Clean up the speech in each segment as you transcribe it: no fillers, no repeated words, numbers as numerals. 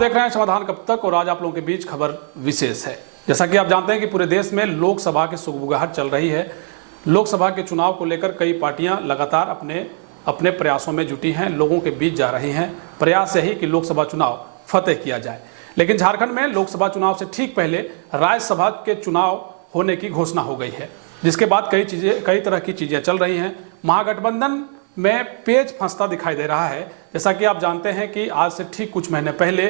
देख रहे हैं समाधान कब तक और आज आप लोगों के बीच खबर विशेष है। जैसा कि आप जानते हैं कि पूरे देश में लोकसभा की सुगबुगाहट चल रही है। लोकसभा के चुनाव को लेकर कई पार्टियां लगातार अपने प्रयासों में जुटी हैं, लोगों के बीच जा रही हैं। प्रयास यही कि लोकसभा चुनाव फतेह किया जाए। लेकिन झारखंड में लोकसभा चुनाव से ठीक पहले राज्यसभा के चुनाव होने की घोषणा हो गई है, जिसके बाद कई तरह की चीजें चल रही हैं। महागठबंधन में पेच फंसता दिखाई दे रहा है। जैसा कि आप जानते हैं कि आज से ठीक कुछ महीने पहले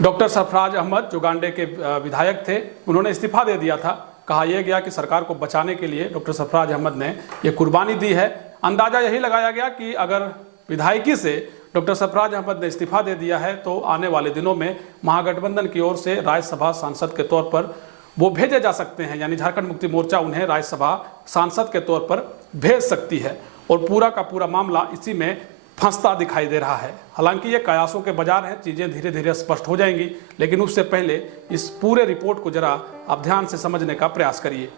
डॉक्टर सरफराज अहमद, जो गांडे के विधायक थे, उन्होंने इस्तीफा दे दिया था। कहा यह गया कि सरकार को बचाने के लिए डॉक्टर सरफराज अहमद ने ये कुर्बानी दी है। अंदाजा यही लगाया गया कि अगर विधायकी से डॉक्टर सरफराज अहमद ने इस्तीफा दे दिया है तो आने वाले दिनों में महागठबंधन की ओर से राज्यसभा सांसद के तौर पर वो भेजे जा सकते हैं, यानी झारखंड मुक्ति मोर्चा उन्हें राज्यसभा सांसद के तौर पर भेज सकती है। और पूरा का पूरा मामला इसी में फंसता दिखाई दे रहा है। हालांकि ये कयासों के बाजार हैं, चीजें धीरे धीरे स्पष्ट हो जाएंगी, लेकिन उससे पहले इस पूरे रिपोर्ट को जरा आप ध्यान से समझने का प्रयास करिए।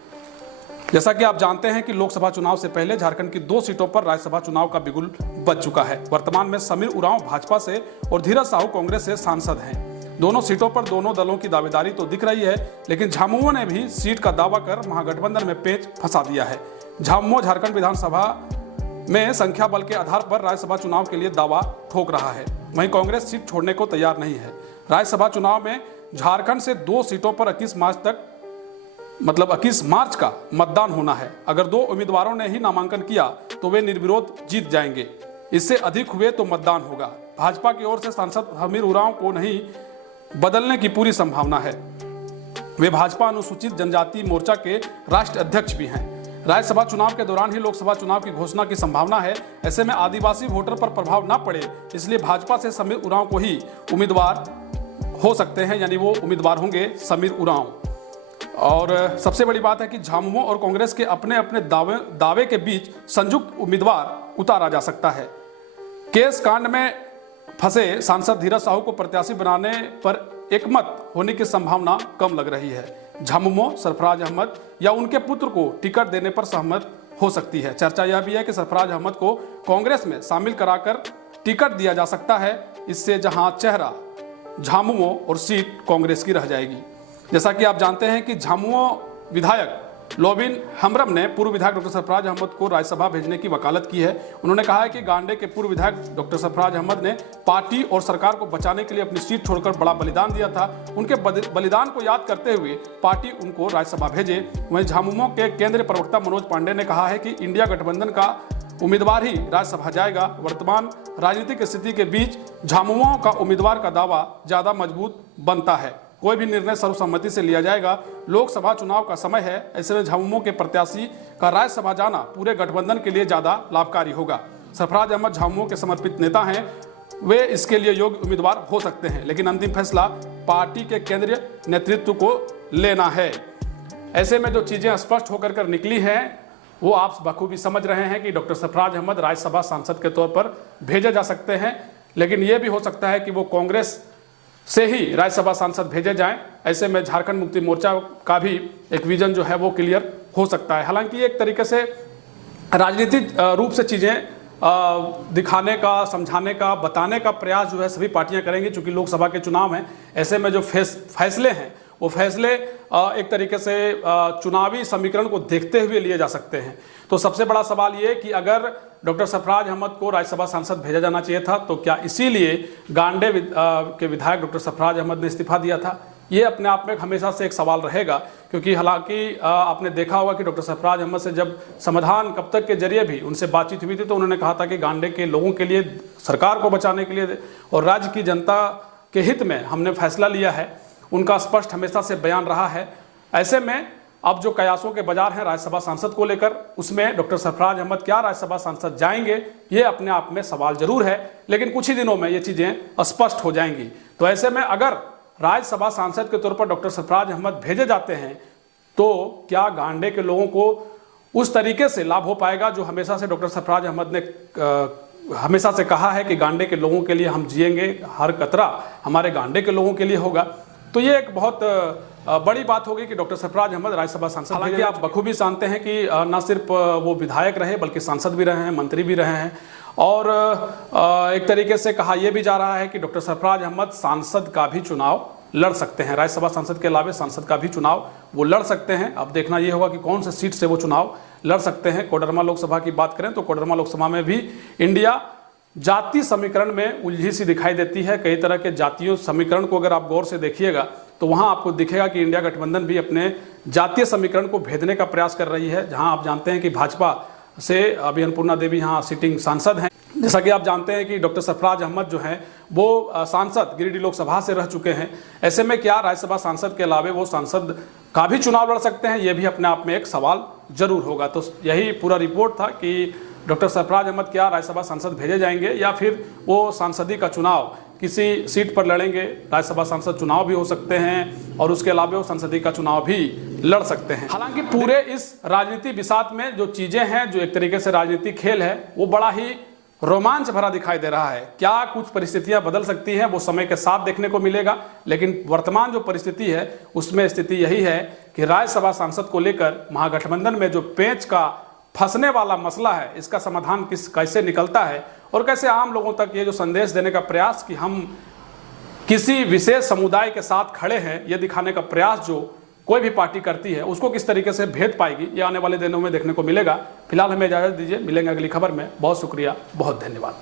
जैसा कि आप जानते हैं कि लोकसभा चुनाव से पहले झारखंड की 2 सीटों पर राज्यसभा चुनाव का बिगुल बज चुका है। वर्तमान में समीर उरांव भाजपा से और धीरज साहू कांग्रेस से सांसद हैं। दोनों सीटों पर दोनों दलों की दावेदारी तो दिख रही है, लेकिन झामुमो ने भी सीट का दावा कर महागठबंधन में पेच फंसा दिया है। झामुमो झारखंड विधानसभा में संख्या बल के आधार पर राज्यसभा चुनाव के लिए दावा ठोक रहा है। वहीं कांग्रेस सीट छोड़ने को तैयार नहीं है। राज्यसभा चुनाव में झारखंड से 2 सीटों पर 21 मार्च का मतदान होना है। अगर 2 उम्मीदवारों ने ही नामांकन किया तो वे निर्विरोध जीत जाएंगे। इससे अधिक हुए तो मतदान होगा। भाजपा की ओर से सांसद समीर उरांव को नहीं बदलने की पूरी संभावना है। वे भाजपा अनुसूचित जनजाति मोर्चा के राष्ट्रीय अध्यक्ष भी हैं। राज्यसभा चुनाव के दौरान ही लोकसभा चुनाव की घोषणा की संभावना है। ऐसे में आदिवासी वोटर पर प्रभाव न पड़े, इसलिए भाजपा से समीर उरांव को ही उम्मीदवार हो सकते हैं, यानी वो उम्मीदवार होंगे समीर उरांव। और सबसे बड़ी बात है कि झामुमो और कांग्रेस के अपने अपने दावे के बीच संयुक्त उम्मीदवार उतारा जा सकता है। केस कांड में फंसे सांसद धीरज साहू को प्रत्याशी बनाने पर एकमत होने की संभावना कम लग रही है। झामुमो सरफराज अहमद या उनके पुत्र को टिकट देने पर सहमत हो सकती है। चर्चा यह भी है कि सरफराज अहमद को कांग्रेस में शामिल कराकर टिकट दिया जा सकता है। इससे जहां चेहरा झामुमो और सीट कांग्रेस की रह जाएगी। जैसा कि आप जानते हैं कि झामुमो विधायक लोबिन हमरम ने पूर्व विधायक डॉक्टर सरफराज अहमद को राज्यसभा भेजने की वकालत की है। उन्होंने कहा है कि गांडे के पूर्व विधायक डॉक्टर सरफराज अहमद ने पार्टी और सरकार को बचाने के लिए अपनी सीट छोड़कर बड़ा बलिदान दिया था। उनके बलिदान को याद करते हुए पार्टी उनको राज्यसभा भेजे। वहीं झामुमो के केंद्रीय प्रवक्ता मनोज पांडे ने कहा है कि इंडिया गठबंधन का उम्मीदवार ही राज्यसभा जाएगा। वर्तमान राजनीतिक स्थिति के बीच झामुमो का उम्मीदवार का दावा ज्यादा मजबूत बनता है। कोई भी निर्णय सर्वसम्मति से लिया जाएगा। लोकसभा चुनाव का समय है, ऐसे में झामुमो के प्रत्याशी का राज्यसभा जाना पूरे गठबंधन के लिए ज्यादा लाभकारी होगा। सरफराज अहमद झामुमो के समर्पित नेता हैं, वे इसके लिए योग्य उम्मीदवार हो सकते हैं, लेकिन अंतिम फैसला पार्टी के केंद्रीय नेतृत्व को लेना है। ऐसे में जो चीजें स्पष्ट होकर कर निकली हैं वो आप बखूबी समझ रहे हैं कि डॉक्टर सरफराज अहमद राज्यसभा सांसद के तौर पर भेजे जा सकते हैं, लेकिन यह भी हो सकता है कि वो कांग्रेस से ही राज्यसभा सांसद भेजे जाएं। ऐसे में झारखंड मुक्ति मोर्चा का भी एक विजन जो है वो क्लियर हो सकता है। हालांकि एक तरीके से राजनीतिक रूप से चीजें दिखाने का, समझाने का, बताने का प्रयास जो है सभी पार्टियां करेंगी, चूंकि लोकसभा के चुनाव हैं। ऐसे में जो फैसले हैं वो फैसले एक तरीके से चुनावी समीकरण को देखते हुए लिए जा सकते हैं। तो सबसे बड़ा सवाल ये कि अगर डॉक्टर सरफराज अहमद को राज्यसभा सांसद भेजा जाना चाहिए था तो क्या इसीलिए गांडे के विधायक डॉक्टर सरफराज अहमद ने इस्तीफा दिया था? ये अपने आप में हमेशा से एक सवाल रहेगा, क्योंकि हालांकि आपने देखा होगा कि डॉक्टर सरफराज अहमद से जब समाधान कब तक के जरिए भी उनसे बातचीत हुई थी तो उन्होंने कहा था कि गांडे के लोगों के लिए, सरकार को बचाने के लिए और राज्य की जनता के हित में हमने फैसला लिया है। उनका स्पष्ट हमेशा से बयान रहा है। ऐसे में अब जो कयासों के बाजार हैं राज्यसभा सांसद को लेकर, उसमें डॉक्टर सरफराज अहमद क्या राज्यसभा सांसद जाएंगे, ये अपने आप में सवाल जरूर है, लेकिन कुछ ही दिनों में ये चीजें स्पष्ट हो जाएंगी। तो ऐसे में अगर राज्यसभा सांसद के तौर पर डॉक्टर सरफराज अहमद भेजे जाते हैं तो क्या गांडे के लोगों को उस तरीके से लाभ हो पाएगा जो हमेशा से डॉक्टर सरफराज अहमद ने हमेशा से कहा है कि गांडे के लोगों के लिए हम जिएंगे, हर कतरा हमारे गांडे के लोगों के लिए होगा। तो ये एक बहुत बड़ी बात होगी कि डॉक्टर सरफराज अहमद राज्यसभा सांसद। हालांकि आप बखूबी जानते हैं कि न सिर्फ वो विधायक रहे बल्कि सांसद भी रहे हैं, मंत्री भी रहे हैं और एक तरीके से कहा यह भी जा रहा है कि डॉक्टर सरफराज अहमद सांसद का भी चुनाव लड़ सकते हैं। राज्यसभा सांसद के अलावा सांसद का भी चुनाव वो लड़ सकते हैं। अब देखना ये होगा कि कौन से सीट से वो चुनाव लड़ सकते हैं। कोडरमा लोकसभा की बात करें तो कोडरमा लोकसभा में भी इंडिया जातीय समीकरण में उलझी सी दिखाई देती है। कई तरह के जातीय समीकरण को अगर आप गौर से देखिएगा तो वहां आपको दिखेगा कि इंडिया गठबंधन भी अपने जातीय समीकरण को भेदने का प्रयास कर रही है। जहां आप जानते हैं कि भाजपा से अभी अन्नपूर्णा देवी यहाँ सिटिंग सांसद हैं। जैसा कि आप जानते हैं कि डॉक्टर सरफराज अहमद जो हैं वो सांसद गिरिडीह लोकसभा से रह चुके हैं। ऐसे में क्या राज्यसभा सांसद के अलावे वो सांसद का भी चुनाव लड़ सकते हैं, ये भी अपने आप में एक सवाल जरूर होगा। तो यही पूरा रिपोर्ट था कि डॉक्टर सरफराज अहमद क्या राज्यसभा सांसद भेजे जाएंगे या फिर वो सांसदी का चुनाव किसी सीट पर लड़ेंगे। राज्यसभा सांसद चुनाव भी हो सकते हैं और उसके अलावा वो संसदीय का चुनाव भी लड़ सकते हैं। हालांकि पूरे इस राजनीति बिसात में जो चीजें हैं, जो एक तरीके से राजनीतिक खेल है, वो बड़ा ही रोमांच भरा दिखाई दे रहा है। क्या कुछ परिस्थितियां बदल सकती हैं वो समय के साथ देखने को मिलेगा, लेकिन वर्तमान जो परिस्थिति है उसमें स्थिति यही है कि राज्यसभा सांसद को लेकर महागठबंधन में जो पेंच का फंसने वाला मसला है, इसका समाधान कैसे निकलता है और कैसे आम लोगों तक ये जो संदेश देने का प्रयास कि हम किसी विशेष समुदाय के साथ खड़े हैं, ये दिखाने का प्रयास जो कोई भी पार्टी करती है उसको किस तरीके से भेद पाएगी, ये आने वाले दिनों में देखने को मिलेगा। फिलहाल हमें इजाजत दीजिए, मिलेंगे अगली खबर में। बहुत शुक्रिया, बहुत धन्यवाद।